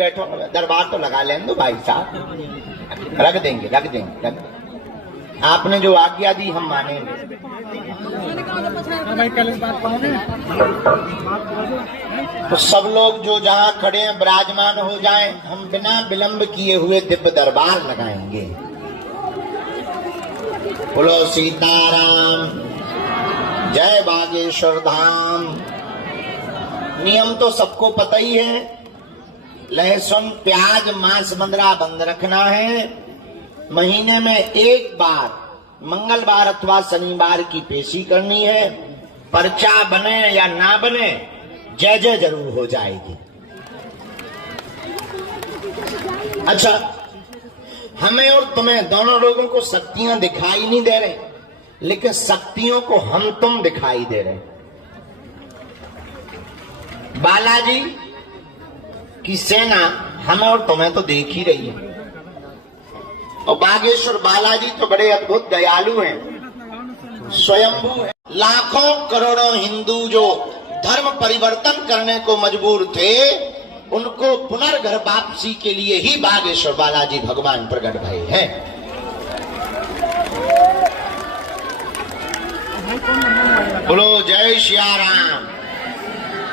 बैठो, दरबार तो लगा लें दो भाई साहब, रख देंगे। आपने जो आज्ञा दी हम मानेंगे। तो सब लोग जो जहां खड़े हैं विराजमान हो जाएं, हम बिना विलंब किए हुए दिव्य दरबार लगाएंगे। बोलो सीताराम, जय बागेश्वर धाम। नियम तो सबको पता ही है, लहसुन प्याज मांस मंदरा बंद रखना है। महीने में एक बार मंगलवार अथवा शनिवार की पेशी करनी है। पर्चा बने या ना बने, जय जय जरूर हो जाएगी। अच्छा, हमें और तुम्हें दोनों लोगों को शक्तियां दिखाई नहीं दे रहे, लेकिन शक्तियों को हम तुम दिखाई दे रहे। बालाजी की सेना हमें और तुम्हें तो देख ही रही है, और बागेश्वर बालाजी तो बड़े अद्भुत दयालु हैं, स्वयंभू हैं। लाखों करोड़ों हिंदू जो धर्म परिवर्तन करने को मजबूर थे, उनको पुनर्घर वापसी के लिए ही बागेश्वर बालाजी भगवान प्रकट भये हैं। बोलो जय सिया राम।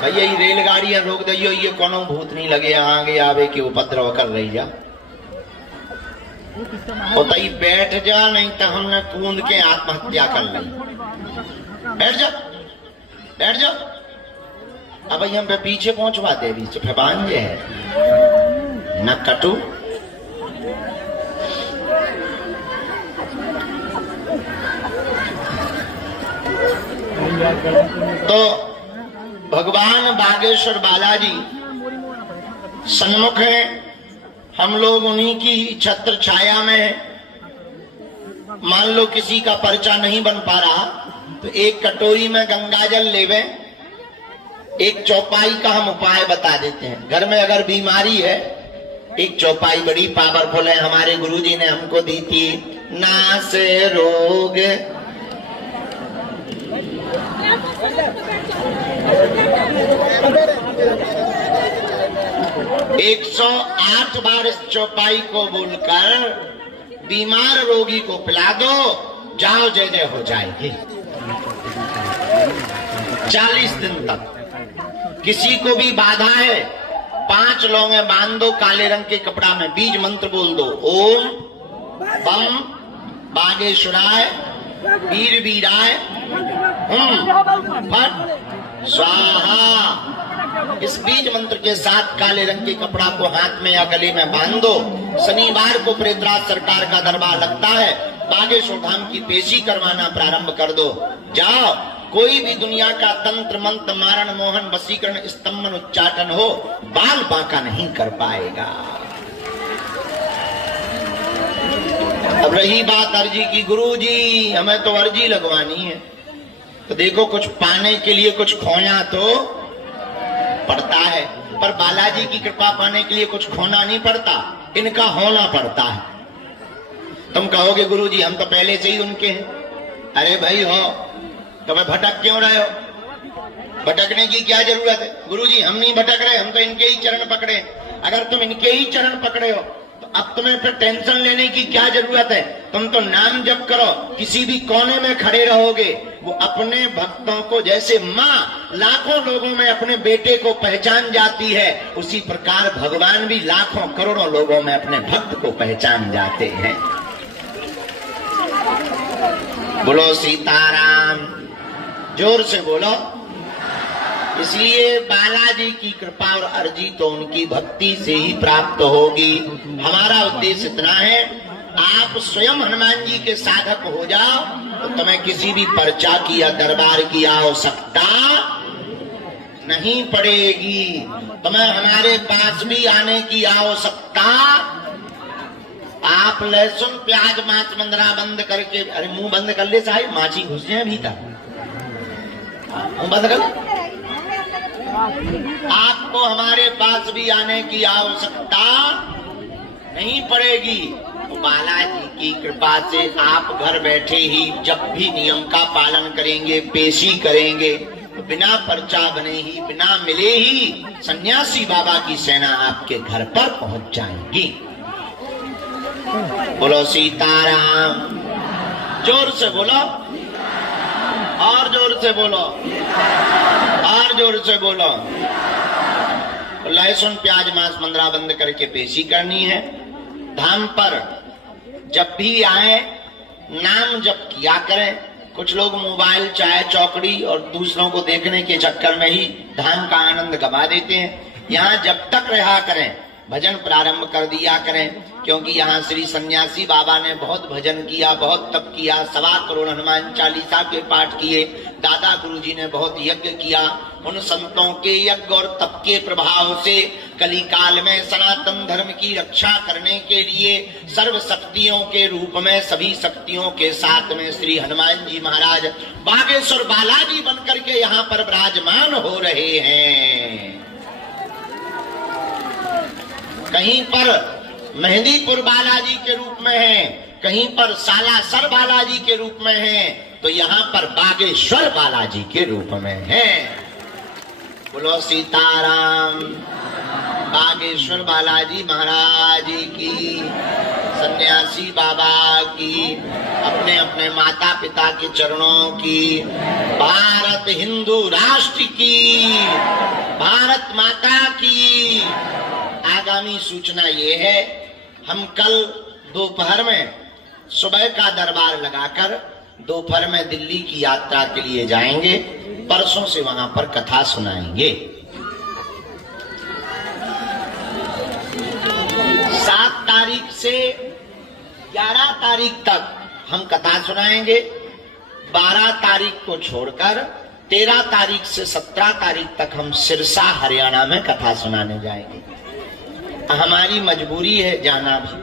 भैया ये रेलगाड़ियां रोक दियो, ये कोनो भूत नहीं लगे आगे आवे के उपद्रव कर रही जा। तई बैठ जा, नहीं तो हमने कूद के आत्महत्या कर ली। बैठ जा। अब हम पे पीछे पहुंचवा दे, बीच फैबान ये है न कटू। तो भगवान बागेश्वर बालाजी सन्मुख है, हम लोग उन्हीं की छत्र छाया में है। मान लो किसी का पर्चा नहीं बन पा रहा, तो एक कटोरी में गंगाजल लेवे, एक चौपाई का हम उपाय बता देते हैं। घर में अगर बीमारी है, एक चौपाई बड़ी पावरफुल है, हमारे गुरुजी ने हमको दी थी। नास रोग 108 बार इस चौपाई को बोलकर बीमार रोगी को पिला दो, जाओ जय जय हो जाएगी। 40 दिन तक किसी को भी बाधा है, 5 लौंगे बांध दो काले रंग के कपड़ा में, बीज मंत्र बोल दो, ओम बम बागेश्वराय वीर वीराय फट स्वाहा। इस बीज मंत्र के साथ काले रंग के कपड़ा को हाथ में या गले में बांध दो। शनिवार को प्रेतराज सरकार का दरबार लगता है, बागेश्वर धाम की पेशी करवाना प्रारंभ कर दो। जाओ, कोई भी दुनिया का तंत्र मंत्र मारण मोहन वशीकरण स्तंभन उच्चाटन हो, बाल बांका नहीं कर पाएगा। अब रही बात अर्जी की, गुरुजी हमें तो अर्जी लगवानी है, तो देखो कुछ पाने के लिए कुछ खोना तो पड़ता है, पर बालाजी की कृपा पाने के लिए कुछ खोना नहीं पड़ता, इनका होना पड़ता है। तुम कहोगे गुरुजी हम तो पहले से ही उनके हैं। अरे भाई हो तो मैं भटक क्यों रहे हो? भटकने की क्या जरूरत है? गुरुजी हम नहीं भटक रहे, हम तो इनके ही चरण पकड़े। अगर तुम इनके ही चरण पकड़े हो तो अब तुम्हें फिर टेंशन लेने की क्या जरूरत है? तुम तो नाम जप करो, किसी भी कोने में खड़े रहोगे, वो अपने भक्तों को जैसे माँ लाखों लोगों में अपने बेटे को पहचान जाती है, उसी प्रकार भगवान भी लाखों करोड़ों लोगों में अपने भक्त को पहचान जाते हैं। बोलो सीताराम, जोर से बोलो। इसलिए बालाजी की कृपा और अर्जी तो उनकी भक्ति से ही प्राप्त होगी। हमारा उद्देश्य इतना है, आप स्वयं हनुमान जी के साधक हो जाओ तो तुम्हें किसी भी पर्चा की या दरबार की आवश्यकता नहीं पड़ेगी। तुम्हें हमारे पास भी आने की आवश्यकता, आप लहसुन प्याज मांस मंदरा बंद करके, अरे मुंह बंद कर ले साहिब, माछी घुस जाए भीतर, मुंह बंद कर। आपको हमारे पास भी आने की आवश्यकता नहीं पड़ेगी। बालाजी की कृपा से आप घर बैठे ही जब भी नियम का पालन करेंगे, पेशी करेंगे, बिना पर्चा बने ही, बिना मिले ही सन्यासी बाबा की सेना आपके घर पर पहुंच जाएगी। बोलो सीताराम। जोर से बोलो, और जोर से बोलो, और जोर से बोलो। लहसुन प्याज मांस मंदरा बंद करके पेशी करनी है। धाम पर जब भी आए नाम जप किया करें। कुछ लोग मोबाइल, चाय, चौकड़ी और दूसरों को देखने के चक्कर में ही धाम का आनंद गवा देते हैं। यहाँ जब तक रहा करें भजन प्रारंभ कर दिया करें, क्योंकि यहाँ श्री सन्यासी बाबा ने बहुत भजन किया, बहुत तप किया, 1.25 करोड़ हनुमान चालीसा के पाठ किए। दादा गुरुजी ने बहुत यज्ञ किया। उन संतों के यज्ञ और तप के प्रभाव से कली काल में सनातन धर्म की रक्षा करने के लिए सर्व शक्तियों के रूप में, सभी शक्तियों के साथ में श्री हनुमान जी महाराज बागेश्वर बालाजी बनकर के यहाँ पर विराजमान हो रहे हैं। कहीं पर मेहंदीपुर बालाजी के रूप में है, कहीं पर सालासर बालाजी के रूप में है, तो यहाँ पर बागेश्वर बालाजी के रूप में है। बोलो सीताराम। बागेश्वर बालाजी महाराज की, सन्यासी बाबा की, अपने अपने माता पिता के चरणों की, भारत हिंदू राष्ट्र की, भारत माता की। आगामी सूचना ये है, हम कल दोपहर में सुबह का दरबार लगाकर दोपहर में दिल्ली की यात्रा के लिए जाएंगे। परसों से वहां पर कथा सुनाएंगे। 7 तारीख से 11 तारीख तक हम कथा सुनाएंगे। 12 तारीख को छोड़कर 13 तारीख से 17 तारीख तक हम सिरसा हरियाणा में कथा सुनाने जाएंगे। हमारी मजबूरी है जाना भी,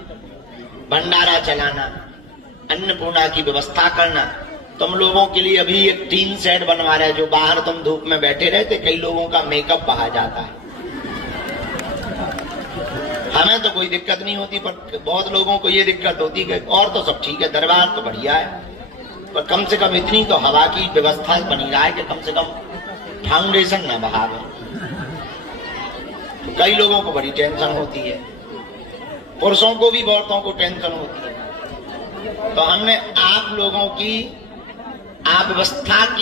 भंडारा चलाना, अन्नपूर्णा की व्यवस्था करना। तुम लोगों के लिए अभी एक टीन सेट बनवा रहे हैं, जो बाहर तुम धूप में बैठे रहते, कई लोगों का मेकअप बहा जाता है। हमें तो कोई दिक्कत नहीं होती, पर बहुत लोगों को ये दिक्कत होती है। और तो सब ठीक है, दरबार तो बढ़िया है, पर कम से कम इतनी तो हवा की व्यवस्था बनी रहा है कि कम से कम फाउंडेशन न बहावे। कई लोगों को बड़ी टेंशन होती है, पुरुषों को भी औरतों को टेंशन होती है। तो हमने आप लोगों की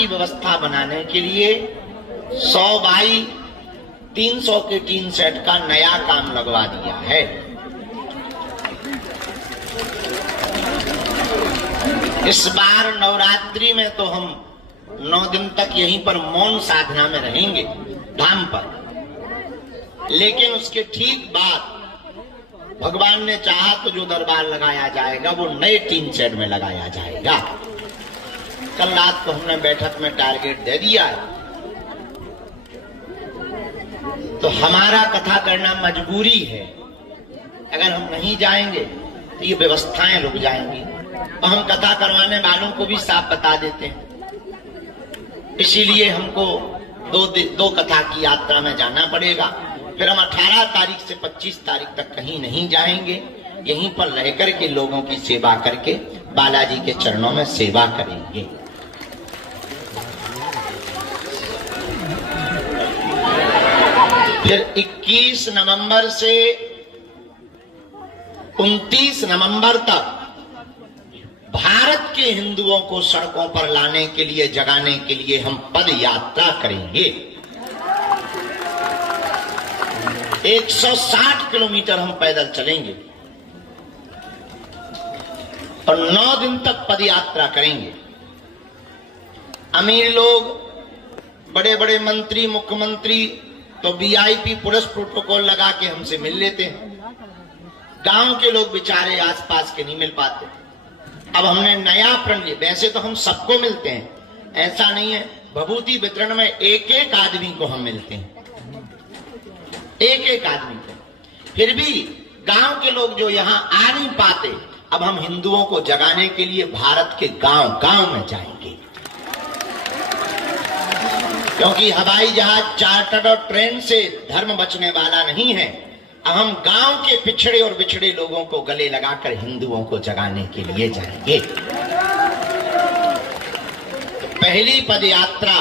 व्यवस्था बनाने के लिए 100 बाई 300 के टीन सेट का नया काम लगवा दिया है। इस बार नवरात्रि में तो हम 9 दिन तक यहीं पर मौन साधना में रहेंगे धाम पर, लेकिन उसके ठीक बाद भगवान ने चाहा तो जो दरबार लगाया जाएगा वो नए टीन सेट में लगाया जाएगा। कल रात को हमने बैठक में टारगेट दे दिया है, तो हमारा कथा करना मजबूरी है। अगर हम नहीं जाएंगे तो ये व्यवस्थाएं रुक जाएंगी। तो हम कथा करवाने वालों को भी साफ बता देते हैं, इसीलिए हमको दो कथा की यात्रा में जाना पड़ेगा। फिर हम 18 तारीख से 25 तारीख तक कहीं नहीं जाएंगे, यहीं पर रहकर के लोगों की सेवा करके बालाजी के चरणों में सेवा करेंगे। फिर 21 नवंबर से 29 नवंबर तक भारत के हिंदुओं को सड़कों पर लाने के लिए, जगाने के लिए हम पद यात्रा करेंगे। 160 किलोमीटर हम पैदल चलेंगे और 9 दिन तक पद यात्रा करेंगे। अमीर लोग, बड़े बड़े मंत्री, मुख्यमंत्री तो वीआईपी पुलिस प्रोटोकॉल लगा के हमसे मिल लेते हैं। गांव के लोग बेचारे आसपास के नहीं मिल पाते। अब हमने नया प्रण लिया। वैसे तो हम सबको मिलते हैं, ऐसा नहीं है। भभूति वितरण में एक एक आदमी को हम मिलते हैं, एक एक आदमी को। फिर भी गांव के लोग जो यहाँ आ नहीं पाते, अब हम हिंदुओं को जगाने के लिए भारत के गांव गांव में जाएंगे। क्योंकि हवाई जहाज, चार्टर्ड और ट्रेन से धर्म बचने वाला नहीं है। अब हम गांव के पिछड़े और बिछड़े लोगों को गले लगाकर हिंदुओं को जगाने के लिए जाएंगे। तो पहली पद यात्रा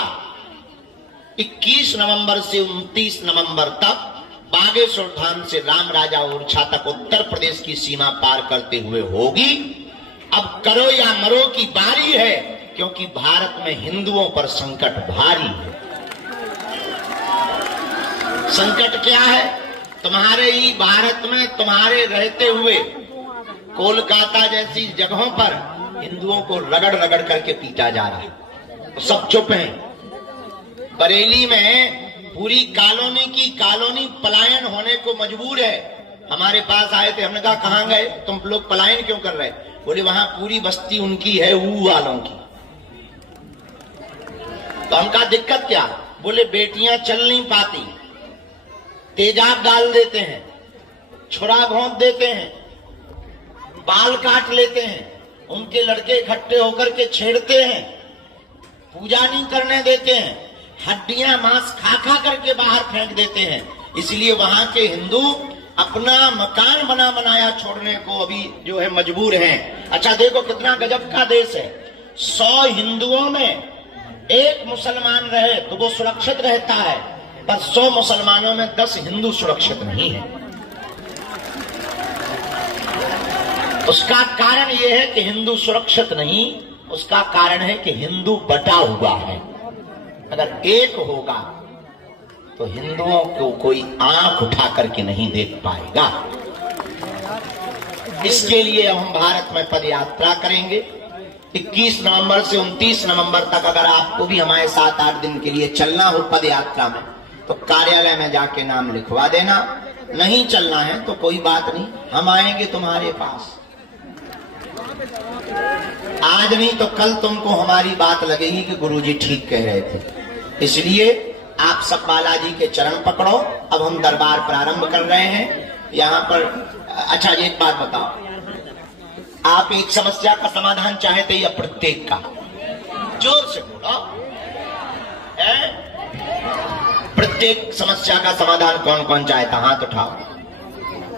21 नवंबर से 29 नवंबर तक बागेश्वर धाम से राम राजा ओरछा तक उत्तर प्रदेश की सीमा पार करते हुए होगी। अब करो या मरो की बारी है, क्योंकि भारत में हिंदुओं पर संकट भारी है। संकट क्या है? तुम्हारे ही भारत में तुम्हारे रहते हुए कोलकाता जैसी जगहों पर हिंदुओं को रगड़ रगड़ करके पीटा जा रहा है, सब चुप हैं। बरेली में पूरी कॉलोनी की कॉलोनी पलायन होने को मजबूर है। हमारे पास आए थे, हमने कहा कहां गए तुम लोग, पलायन क्यों कर रहे? बोले वहां पूरी बस्ती उनकी है, ऊ वालों की। तो हम कहा दिक्कत क्या? बोले बेटियां चल नहीं पाती, तेजाब डाल देते हैं, छुरा घोंप देते हैं, बाल काट लेते हैं, उनके लड़के इकट्ठे होकर के छेड़ते हैं, पूजा नहीं करने देते हैं, हड्डियां मांस खा खा करके बाहर फेंक देते हैं। इसलिए वहां के हिंदू अपना मकान बना बनाया छोड़ने को अभी जो है मजबूर हैं। अच्छा देखो कितना गजब का देश है। 100 हिंदुओं में एक मुसलमान रहे तो वो सुरक्षित रहता है, पर 100 मुसलमानों में 10 हिंदू सुरक्षित नहीं है। उसका कारण यह है कि हिंदू सुरक्षित नहीं, उसका कारण है कि हिंदू बटा हुआ है। अगर एक होगा तो हिंदुओं को कोई आंख उठा करके नहीं देख पाएगा। इसके लिए हम भारत में पद यात्रा करेंगे 21 नवंबर से 29 नवंबर तक। अगर आपको भी हमारे 7-8 दिन के लिए चलना हो पद यात्रा में, तो कार्यालय में जाके नाम लिखवा देना। नहीं चलना है तो कोई बात नहीं, हम आएंगे तुम्हारे पास। आज नहीं तो कल तुमको हमारी बात लगेगी कि गुरुजी ठीक कह रहे थे। इसलिए आप सब बालाजी के चरण पकड़ो। अब हम दरबार प्रारंभ कर रहे हैं यहाँ पर। अच्छा एक बात बताओ, आप एक समस्या का समाधान चाहते या प्रत्येक का? जोर से बोलो। प्रत्येक समस्या का समाधान कौन कौन चाहता? हाथ उठाओ।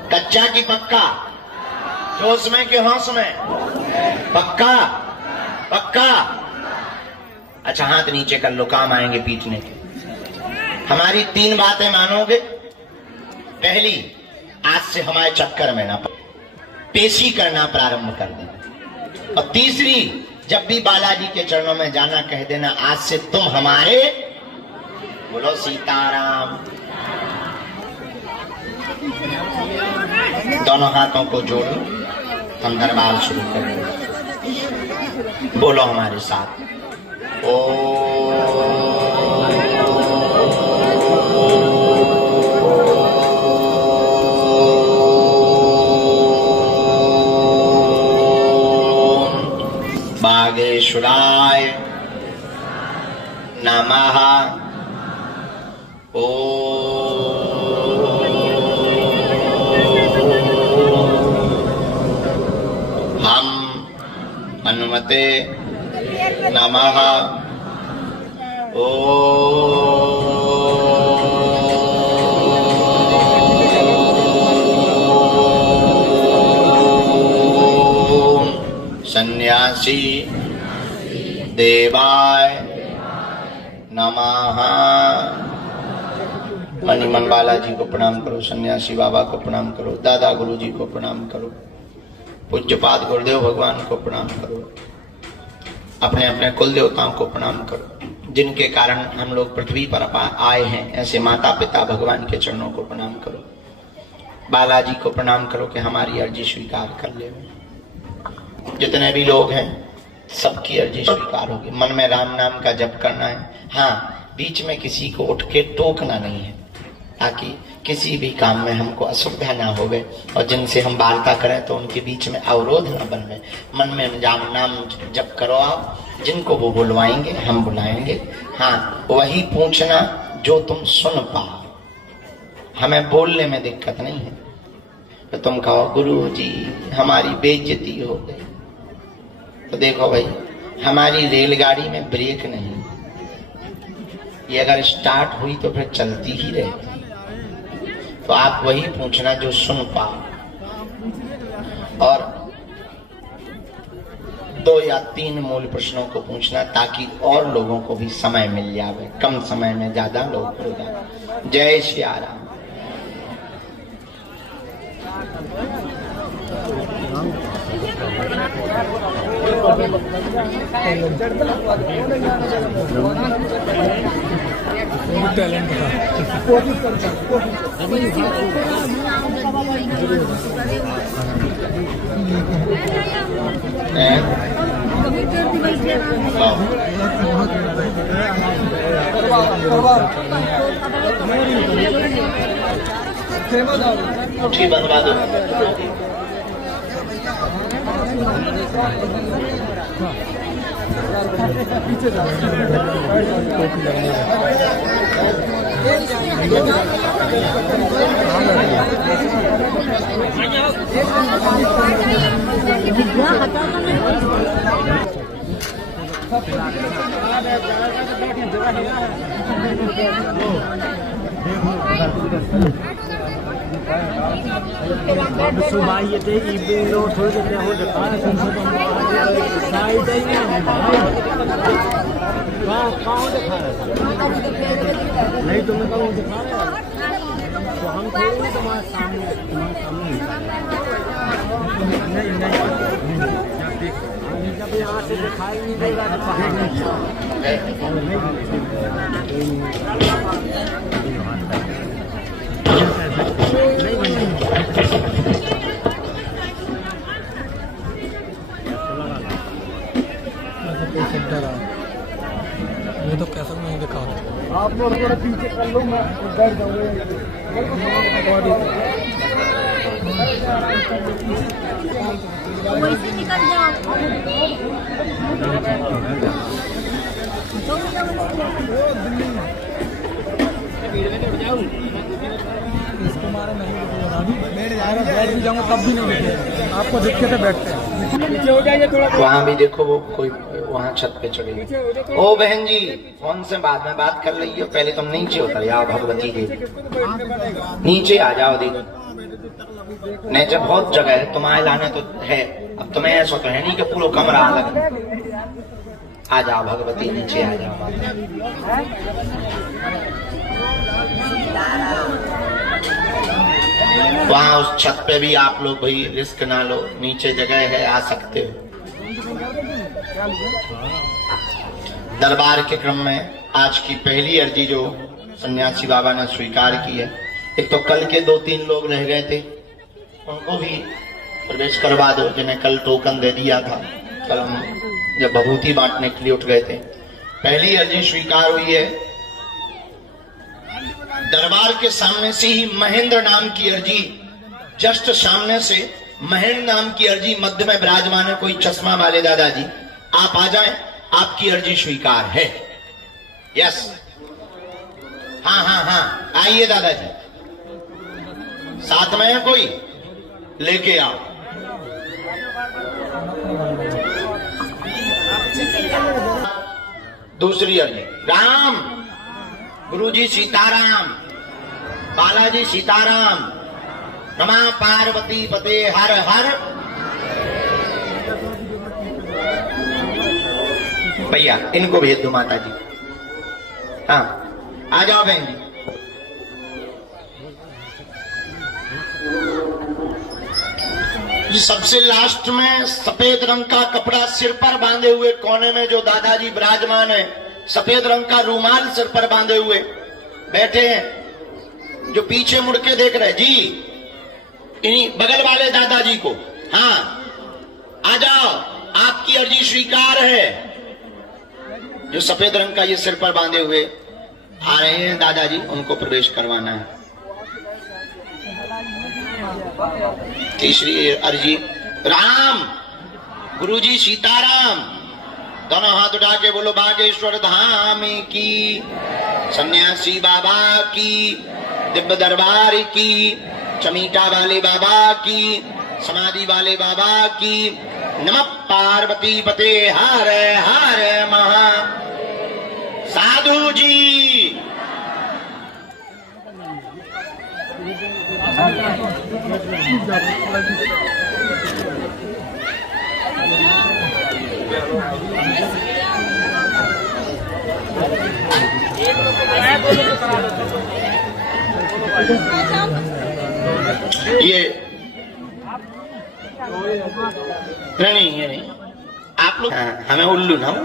कच्चा की पक्का? जोश में कि होश में? पक्का पक्का। अच्छा हाथ नीचे कर लो, काम आएंगे पीटने के। हमारी 3 बातें मानोगे। पहली, आज से हमारे चक्कर में ना पेशी करना प्रारंभ कर देना। और तीसरी, जब भी बालाजी के चरणों में जाना कह देना आज से तुम हमारे। बोलो सीताराम। दोनों हाथों को जोड़ो, हम दरबार शुरू करेंगे। बोलो हमारे साथ। बागेश्वराय नमः। हम हनुमते नमः। सन्यासी देवाय नमः। मणिमन बालाजी को प्रणाम करो, सन्यासी बाबा को प्रणाम करो, दादा गुरुजी को प्रणाम करो, पूज्यपाद गुरुदेव भगवान को प्रणाम करो, अपने अपने कुल देवताओं को प्रणाम करो। जिनके कारण हम लोग पृथ्वी पर आए हैं, ऐसे माता पिता भगवान के चरणों को प्रणाम करो। बालाजी को प्रणाम करो कि हमारी अर्जी स्वीकार कर ले। जितने भी लोग हैं सबकी अर्जी स्वीकार होगी। मन में राम नाम का जप करना है। हाँ, बीच में किसी को उठ के टोकना नहीं है, ताकि किसी भी काम में हमको असुविधा ना हो गए, और जिनसे हम वार्ता करें तो उनके बीच में अवरोध ना बन गए। मन में राम नाम जप करो आप, जिनको वो बुलवाएंगे हम बुलाएंगे। हाँ, वही पूछना जो तुम सुन पाओ। हमें बोलने में दिक्कत नहीं है। तो तुम कहो गुरु जी हमारी बेइज्जती हो गई, तो देखो भाई हमारी रेलगाड़ी में ब्रेक नहीं, ये अगर स्टार्ट हुई तो फिर चलती ही रहेगी। तो आप वही पूछना जो सुन पाओ। और 2 या 3 मूल प्रश्नों को पूछना, ताकि और लोगों को भी समय मिल जाए, कम समय में ज्यादा लोग हो जाए। जय श्री राम। टैलेंट था। मुट्ठी बंधवा दो। सुबह ये थे इवनिंग लो थोड़ी देर हो जाता है साइड ही कहाँ दिखा रहे नहीं तुम्हें कहाँ दिखा रहे तो हम थोड़ी ना तुम्हारे सामने नहीं जब यहाँ से दिखाई नहीं देगा तो ये तो कैसे नहीं दिखा आप लोग थोड़ा पीछे कर लो, मैं बैठ जाऊंगा। वैसे निकल जाओ। इसको मारा नहीं बैठ भी जाऊंगा तब भी नहीं दिखेगा, आपको दिक्कत है बैठते हैं। वहाँ भी देखो, वो कोई वहाँ छत पे चढ़े। ओ बहन जी, फोन से बाद में बात कर रही हो, पहले तुम नीचे उतर जाओ भगवती देवी, नीचे आ जाओ। देखो नीचे बहुत जगह है, तुम्हारे लाने तो है, अब तुम्हें ऐसा तो है नहीं कि पूरा कमरा अलग। आ जाओ भगवती, नीचे आ जाओ। वहाँ उस छत पे भी आप लोग भाई रिस्क ना लो, नीचे जगह है, आ सकते हो। दरबार के क्रम में आज की पहली अर्जी जो सन्यासी बाबा ने स्वीकार की है, एक तो कल के 2-3 लोग रह गए थे, उनको भी प्रवेश करवा दो, जिन्हें कल टोकन दे दिया था। कल हम जब भभूति बांटने के लिए उठ गए थे, पहली अर्जी स्वीकार हुई है। दरबार के सामने से ही महेंद्र नाम की अर्जी, जस्ट सामने से महेंद्र नाम की अर्जी, मध्य में विराजमान है कोई चश्मा वाले दादाजी, आप आ जाएं, आपकी अर्जी स्वीकार है। यस, हाँ, आइए दादाजी, साथ में है कोई, लेके आओ। दूसरी अर्जी, राम गुरुजी सीताराम, बालाजी सीताराम, रमा पार्वती पते हर हर। भैया इनको भेज दो माता जी। हाँ, आ जाओ बहन जी। सबसे लास्ट में सफेद रंग का कपड़ा सिर पर बांधे हुए कोने में जो दादाजी विराजमान है, सफेद रंग का रूमाल सिर पर बांधे हुए बैठे हैं, जो पीछे मुड़ के देख रहे जी, इन्हीं बगल वाले दादाजी को। हाँ, आ जाओ, आपकी अर्जी स्वीकार है। जो सफेद रंग का ये सिर पर बांधे हुए आ रहे हैं दादाजी, उनको प्रवेश करवाना है। तीसरी अर्जी, राम गुरुजी सीताराम, दोनों हाथ उठा के बोलो बागेश्वर धाम की, सन्यासी बाबा की, दिव्य दरबार की, चमीटा वाले बाबा की, समाधि वाले बाबा की। नमः पार्वती पते हर हर महा। साधु जी ये नहीं ये नहीं, आप लोग हमें उल्लू ना हो।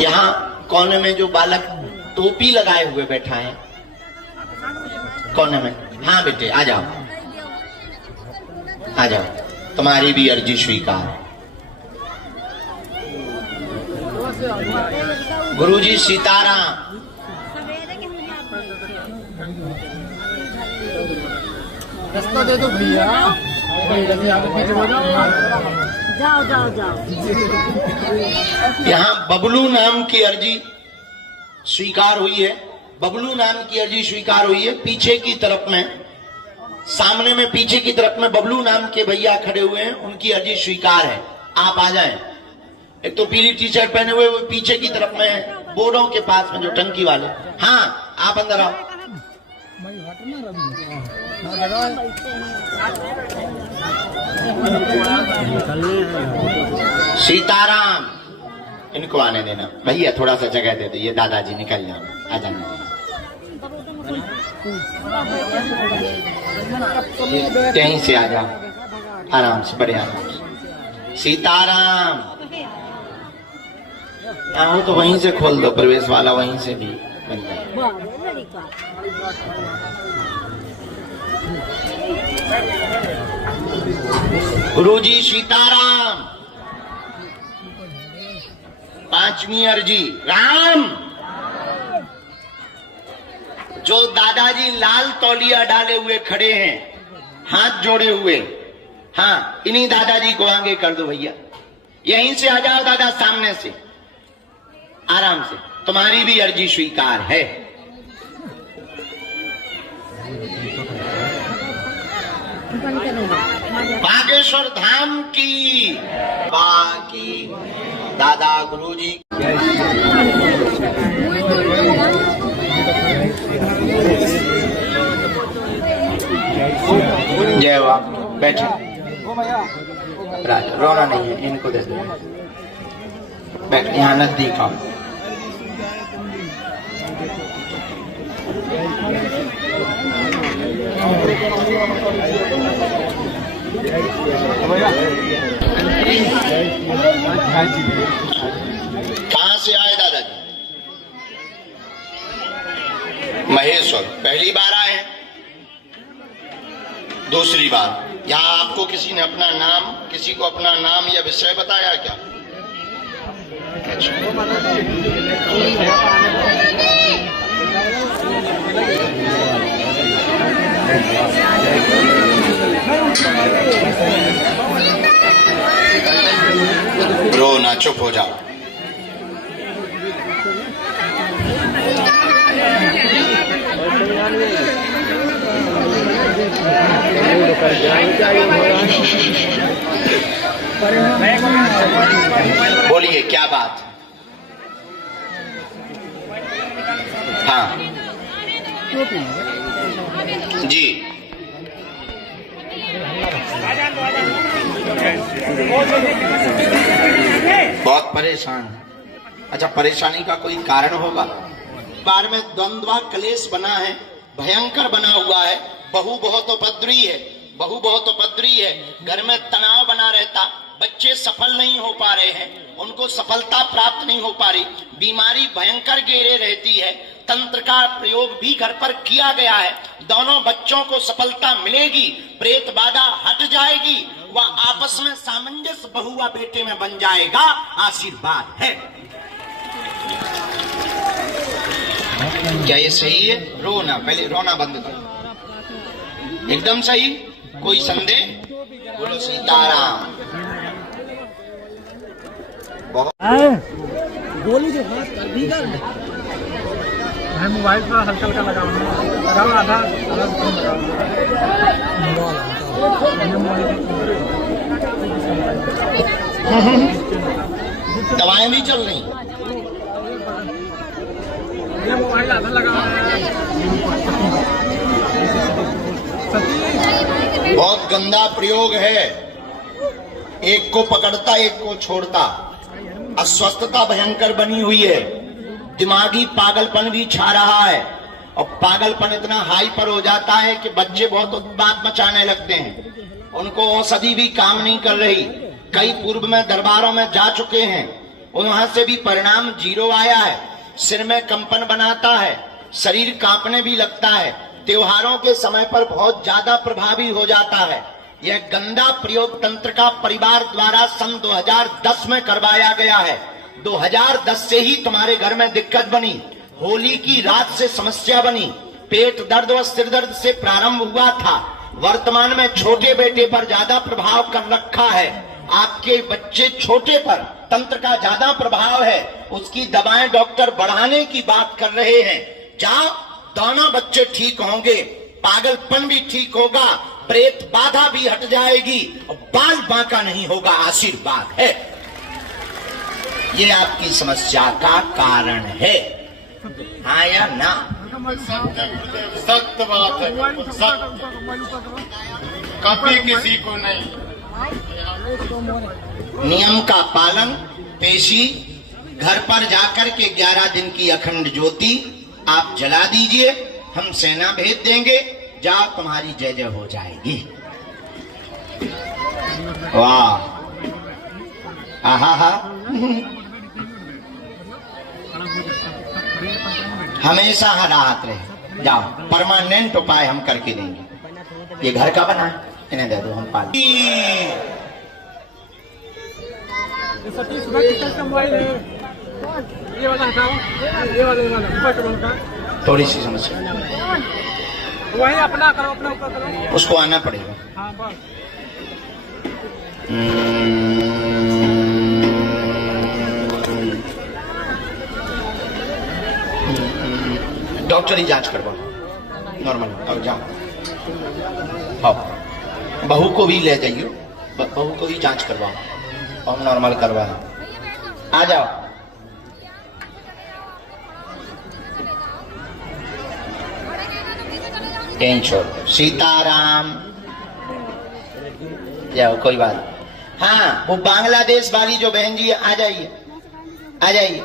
यहाँ कोने में जो बालक टोपी लगाए हुए बैठा है कोने में, हाँ बेटे आ जाओ आ जाओ, तुम्हारी भी अर्जी स्वीकार। गुरुजी सीताराम। रास्ता दे दो भैया, जाओ जाओ जाओ। यहाँ बबलू नाम की अर्जी स्वीकार हुई है, बबलू नाम की अर्जी स्वीकार हुई है। पीछे की तरफ में, सामने में पीछे की तरफ में बबलू नाम के भैया खड़े हुए हैं, उनकी अर्जी स्वीकार है। आप आ जाएं। एक तो पीली टी शर्ट पहने हुए वो पीछे की तरफ में है, बोर्डों के पास में जो टंकी वाले। हाँ आप अंदर आओ। सीताराम, इनको आने देना भैया, थोड़ा सा जगह दे दो, ये दादाजी निकल जाना, आ जाना। यहीं से आ जाओ आराम से, बड़े आराम से। सीताराम। आओ तो वहीं से खोल दो, प्रवेश वाला वहीं से भी बन जाए। गुरुजी सीताराम। पांचवी अर्जी राम। जो दादाजी लाल तौलिया डाले हुए खड़े हैं, हाथ जोड़े हुए, हाँ इन्हीं दादाजी को आगे कर दो भैया। यहीं से आ जाओ दादा, सामने से आराम से। तुम्हारी भी अर्जी स्वीकार है। बागेश्वर धाम की बाकी दादा गुरुजी। जय वाह, बैठे। राजा रोना नहीं है, इनको दे दो। बैठ, यहाँ नजदीक आओ। कहाँ से आए दादाजी? महेश्वर। पहली बार आए हैं? दूसरी बार? यहाँ आपको किसी ने अपना नाम, किसी को अपना नाम या विषय बताया क्या? रो ना, चुप हो जाओ। बोलिए क्या बात? हाँ जी। बहुत परेशान। अच्छा, परेशानी का कोई कारण होगा? बार में द्वंद्वा कलेश बना है, भयंकर बना हुआ है। बहू बहुत उपद्रवी है, बहू बहुत उपद्रवी है। घर में तनाव बना रहता, बच्चे सफल नहीं हो पा रहे हैं, उनको सफलता प्राप्त नहीं हो पा रही, बीमारी भयंकर घेरे रहती है। तंत्र का प्रयोग भी घर पर किया गया है। दोनों बच्चों को सफलता मिलेगी, प्रेत बाधा हट जाएगी, वह आपस में सामंजस्य बहू व बेटे में बन जाएगा। आशीर्वाद है। क्या ये सही है? रोना, पहले रोना बंद करो। एकदम सही, कोई संदेह? बोलो सीताराम। गोली जो बात कर दी ना, मैं मोबाइल पर हल्का हल्का लगाऊंगा, आधा दवाएं भी चल रही, ये मोबाइल आधा लगा बहुत गंदा प्रयोग है, एक को पकड़ता एक को छोड़ता। अस्वस्थता भयंकर बनी हुई है, दिमागी पागलपन भी छा रहा है, और पागलपन इतना हाई पर हो जाता है कि बच्चे बहुत उत्पात मचाने लगते हैं। उनको औषधि भी काम नहीं कर रही। कई पूर्व में दरबारों में जा चुके हैं, वहां से भी परिणाम 0 आया है। सिर में कंपन बनाता है, शरीर कांपने भी लगता है, त्योहारों के समय पर बहुत ज्यादा प्रभावी हो जाता है। यह गंदा प्रयोग तंत्र का परिवार द्वारा सन 2010 में करवाया गया है। 2010 से ही तुम्हारे घर में दिक्कत बनी, होली की रात से समस्या बनी, पेट दर्द और सिर दर्द से प्रारंभ हुआ था। वर्तमान में छोटे बेटे पर ज्यादा प्रभाव कर रखा है, आपके बच्चे छोटे पर तंत्र का ज्यादा प्रभाव है, उसकी दवाएं डॉक्टर बढ़ाने की बात कर रहे हैं। जाओ, दोनों बच्चे ठीक होंगे, पागलपन भी ठीक होगा, प्रेत बाधा भी हट जाएगी और बाल बांका नहीं होगा। आशीर्वाद है, ये आपकी समस्या का कारण है। हाँ या ना? सत्य बात है, सत्य कभी किसी को नहीं। नियम का पालन, पेशी, घर पर जाकर के 11 दिन की अखंड ज्योति आप जला दीजिए, हम सेना भेज देंगे, जाओ तुम्हारी जय जय हो जाएगी। वाह, आहा, हमेशा राहत रहे। जाओ, परमानेंट उपाय हम करके देंगे। ये घर का बना है, इन्हें दे दो, हम पाल। ये वाला हटाओ, ये वाला थोड़ी सी समस्या, वही अपना करो, अपना ऊपर करो, उसको आना पड़ेगा। हाँ बस। डॉक्टरी जांच करवाओ, नॉर्मल। अब जाओ, आओ, बहू को भी ले जाइए, बहू को भी जांच करवाओ और नॉर्मल करवाओ। आ जाओ। यहीं छोड़, सीताराम। जाओ, कोई बात। हाँ, वो बांग्लादेश वाली जो बहन जी है, आ जाइए, आ जाइए।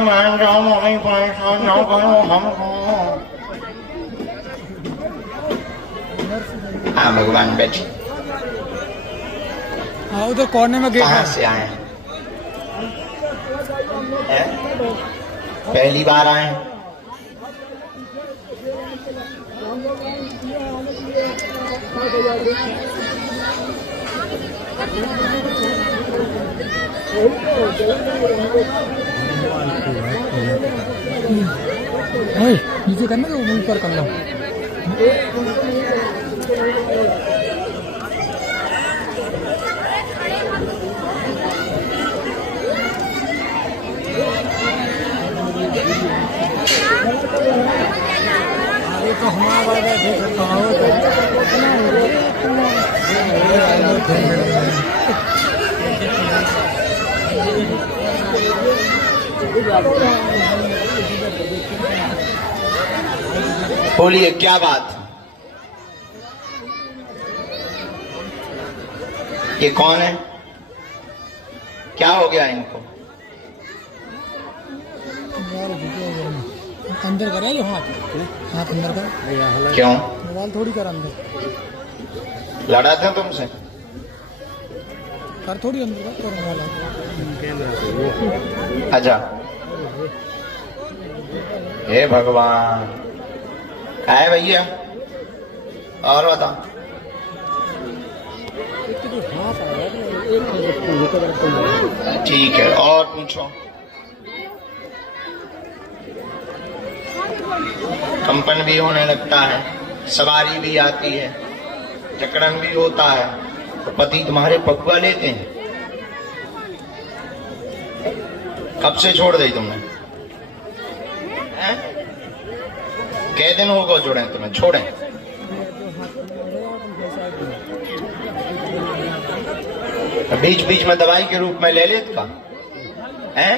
मान जाओ, मम्मी परेशान ना करो हमको। हाँ भगवान, बैठिए। हाँ, उधर कोने में गया। कहाँ से आए हैं? पहली बार आए हैं? नीचे करना तो ऊपर कर लो। तो हमारा बोलिए, क्या बात? ये कौन है? क्या हो गया इनको? अंदर करा जो हाथ अंदर कर। क्यों? मोबाइल थोड़ी कर अंदर। लड़ा था तुमसे? कर थोड़ी अंदर कर मोबाइल। अच्छा, हे भगवान, क्या है भैया? और बताओ। ठीक है, और पूछो। कंपन भी होने लगता है, सवारी भी आती है, जकड़न भी होता है, तो पति तुम्हारे पकुआ लेते हैं। कब से छोड़ दी तुमने? कै दिन होगा जोड़े तुम्हें? छोड़े? बीच बीच में दवाई के रूप में ले ले का हैं?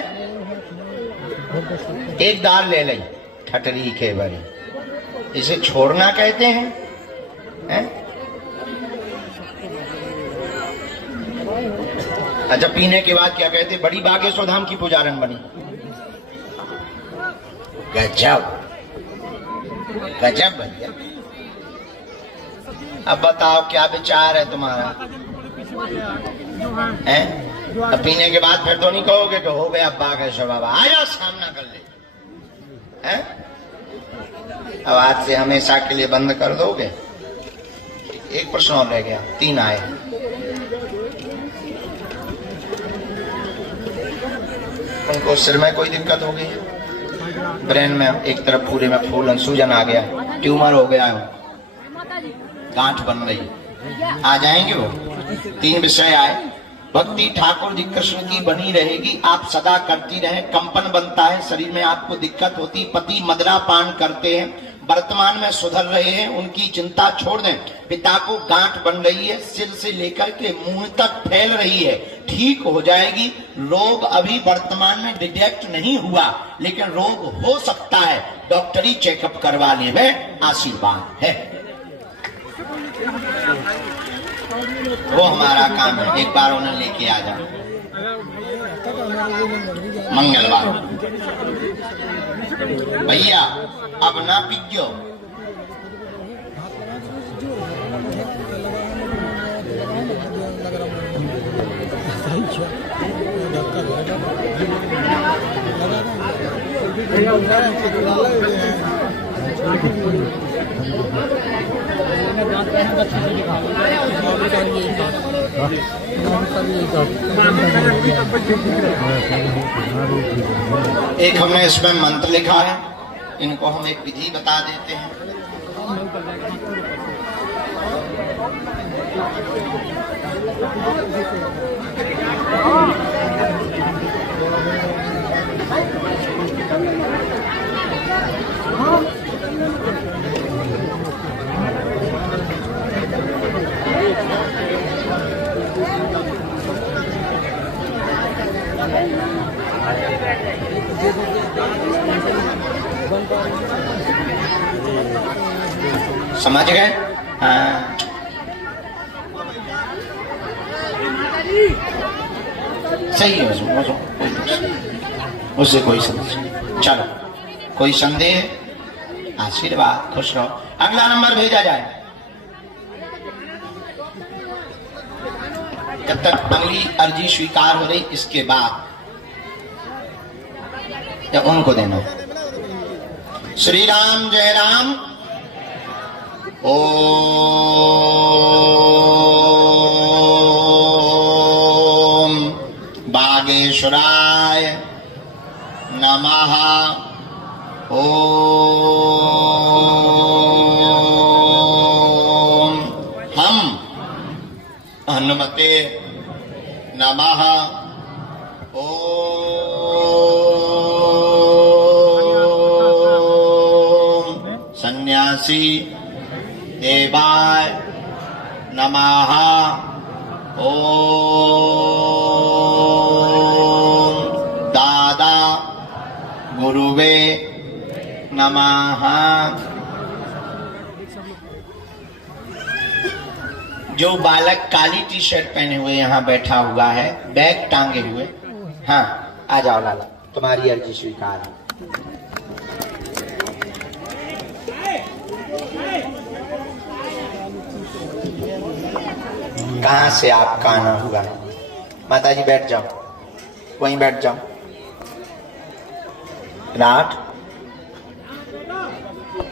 एक दाल ले ली ठटरी के बड़ी, इसे छोड़ना कहते हैं, हैं? अच्छा, पीने के बाद क्या कहते? बड़ी बागेश्वर धाम की पुजारन बनी। गजब गजब भैया। अब बताओ क्या विचार है तुम्हारा? हैं? अब पीने के बाद फिर तो नहीं कहोगे कि हो गया बागेश्वर बाबा, आया सामना कर ले, हैं? अब आज से हमेशा के लिए बंद कर दोगे? एक प्रश्न और रह गया, 3 आए। उनको सिर में कोई दिक्कत हो गई, ब्रेन में एक तरफ पूरे में फूलन सूजन आ गया, ट्यूमर हो गया है, गांठ बन रही, आ जाएंगे वो। 3 विषय आए। भक्ति ठाकुर जी कृष्ण की बनी रहेगी, आप सदा करती रहे, कंपन बनता है शरीर में, आपको दिक्कत होती, पति मदिरा पान करते हैं, वर्तमान में सुधर रहे हैं, उनकी चिंता छोड़ दें। पिता को गांठ बन रही है, सिर से लेकर के मुंह तक फैल रही है, ठीक हो जाएगी। रोग अभी वर्तमान में डिटेक्ट नहीं हुआ, लेकिन रोग हो सकता है, डॉक्टरी चेकअप करवाने में आशीर्वाद है। वो हमारा काम है, एक बार उन्हें लेके आ जाओ मंगलवार। भैया अब ना पिजो, एक हमने इसमें मंत्र लिखा है, इनको हम एक विधि बता देते हैं। समझ गए? हाँ, सही है, उससे कोई समस्या। चलो, कोई संदेह? आशीर्वाद, खुश रहो। अगला नंबर भेजा जाए। जब तक अगली अर्जी स्वीकार हो रही, इसके बाद या उनको देना। श्री राम जय राम। ओम बागेश्वराय नमः। ओम हम हनुमते नमः। ओम सन्यासी देवाय नमः। ओम दादा गुरुवे नमः। जो बालक काली टी शर्ट पहने हुए यहाँ बैठा हुआ है, बैग टांगे हुए, हाँ आ जाओ लाला, तुम्हारी अर्जी स्वीकार है। कहाँ से आपका आना हुआ? माता जी बैठ जाओ, वहीं बैठ जाओ। रात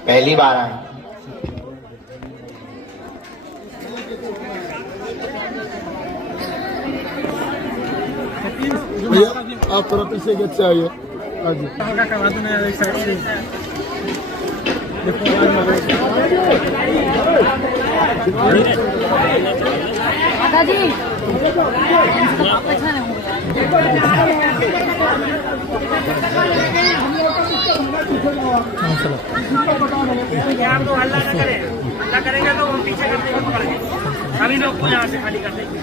पहली बार आए? भैया आप थोड़ा पीछे के से आइए। करवा दो ना एक साइड से। माता जी आप तो हल्ला ना करें, हल्ला करेंगे तो हम पीछे करने को पड़ेंगे। सभी लोग को यहाँ से खाली कर देंगे।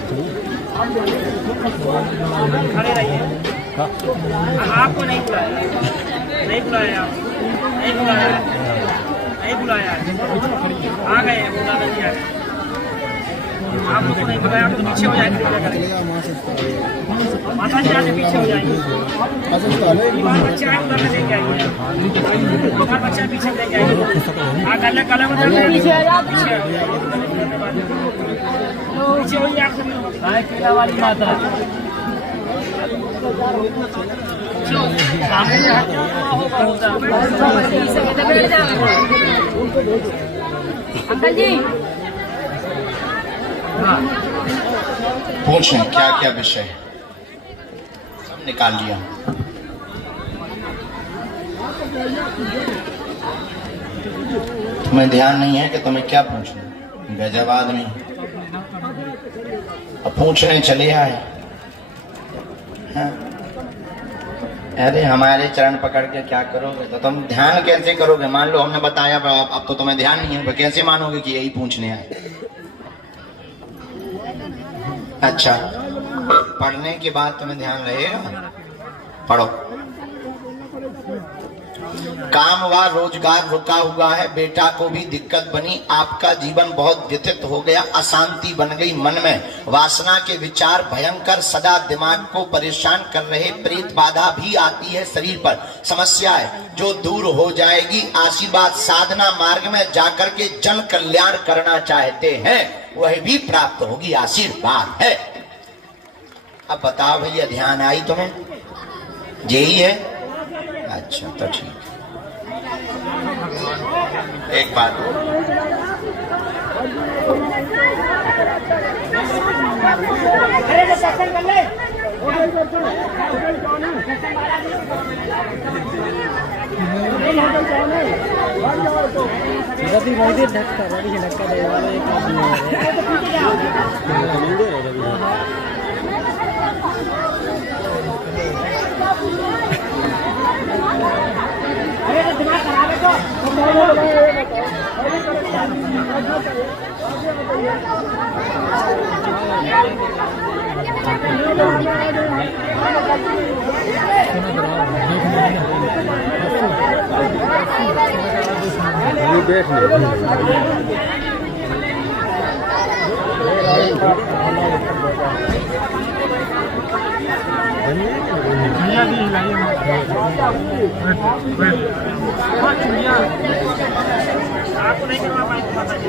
खड़े रहिए। आपको नहीं बुलाया, नहीं बुलाया, नहीं बुलाया, नहीं बुलाया, आ गए बुला दिया। आपको तो नहीं बुलाया, आप तो पीछे हो जाएंगे। माता जी आगे पीछे हो जाएंगे। बीमार बच्चे आए उधर में लेके आएंगे, बीमार बच्चा पीछे लेके आएंगे। आ गले गले में पीछे पीछे हो जाए। केला वाली माता अंकल जी पूछें क्या क्या विषय है, सब निकाल लिया। तुम्हें ध्यान नहीं है कि तुम्हें क्या पूछना, गजब आदमी। अब पूछने चले आए। हाँ? अरे हमारे चरण पकड़ के क्या करोगे, तो तुम ध्यान कैसे करोगे? मान लो हमने बताया, अब तो तुम्हें ध्यान नहीं है, तो कैसे मानोगे कि यही पूछने आए? अच्छा, पढ़ने के बाद तुम्हें ध्यान रहेगा। पढ़ो। काम व रोजगार रुका हुआ है, बेटा को भी दिक्कत बनी, आपका जीवन बहुत व्यथित हो गया, अशांति बन गई मन में, वासना के विचार भयंकर सदा दिमाग को परेशान कर रहे, प्रेत बाधा भी आती है शरीर पर, समस्या है जो दूर हो जाएगी। आशीर्वाद साधना मार्ग में जाकर के जन कल्याण करना चाहते हैं, वह भी प्राप्त होगी, आशीर्वाद है। अब बताओ भैया, ध्यान आई तुम्हें? यही है? अच्छा तो ठीक। एक बात आपको नहीं करवा पाएंगे माता जी।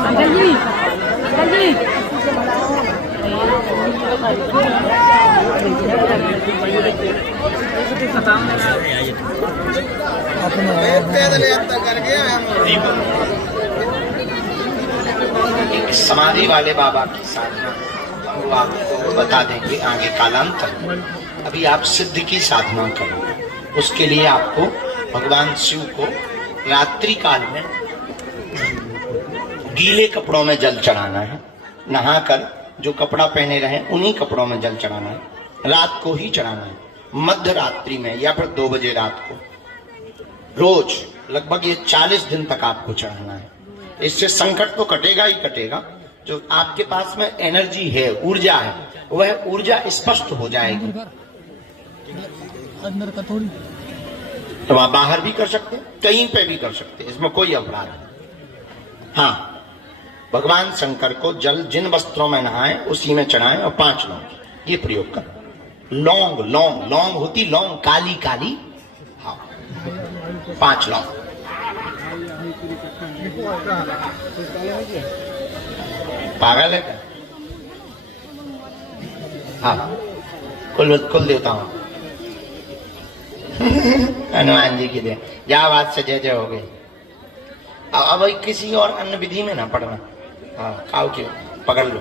अंकल जी, अंकल जी एक समाधि वाले बाबा की साधना वो आपको बता देंगे आगे कालांतर। अभी आप सिद्ध की साधना करो, उसके लिए आपको भगवान शिव को रात्रि काल में गीले कपड़ों में जल चढ़ाना है। नहाकर जो कपड़ा पहने रहे उन्हीं कपड़ों में जल चढ़ाना है, रात को ही चढ़ाना है, मध्य रात्रि में या फिर 2 बजे रात को, रोज लगभग ये 40 दिन तक आपको चढ़ाना है। इससे संकट तो कटेगा ही कटेगा, जो आपके पास में एनर्जी है, ऊर्जा है, वह ऊर्जा स्पष्ट हो जाएगी। अंदर का थोड़ी तो आप बाहर भी कर सकते, कहीं पे भी कर सकते, इसमें कोई अपराध नहीं। हाँ, भगवान शंकर को जल जिन वस्त्रों में नहाए उसी में चढ़ाएं और 5 लौंग ये प्रयोग करें। लौंग लौंग लौंग होती लौंग काली काली, हाँ 5 लौंग। पागल है क्या? हाँ कुल देवताओं हनुमान जी की दे जा बात से जय जय हो गई। अब किसी और अन्य विधि में ना पढ़ना। हाँ खाओ क्यों पकड़ लो